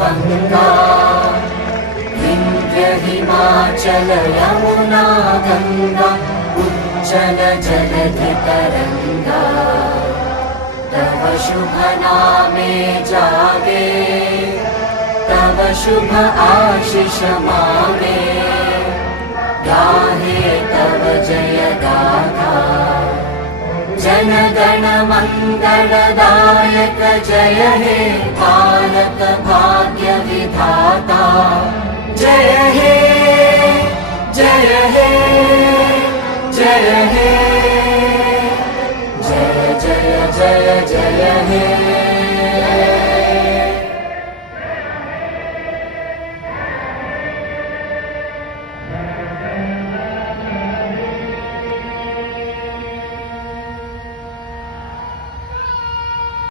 गंगा विंध्य हिमाचल यमुना गंगा उच्चल जलधि तरंगा तव शुभ नामे जागे तव शुभ आशीष मांगे गाहे तव जय गाथा जन गण मंगलदायक जय हे भारत भाग्य विधाता जय हे जय हे जय हे जय जय जय जय हे।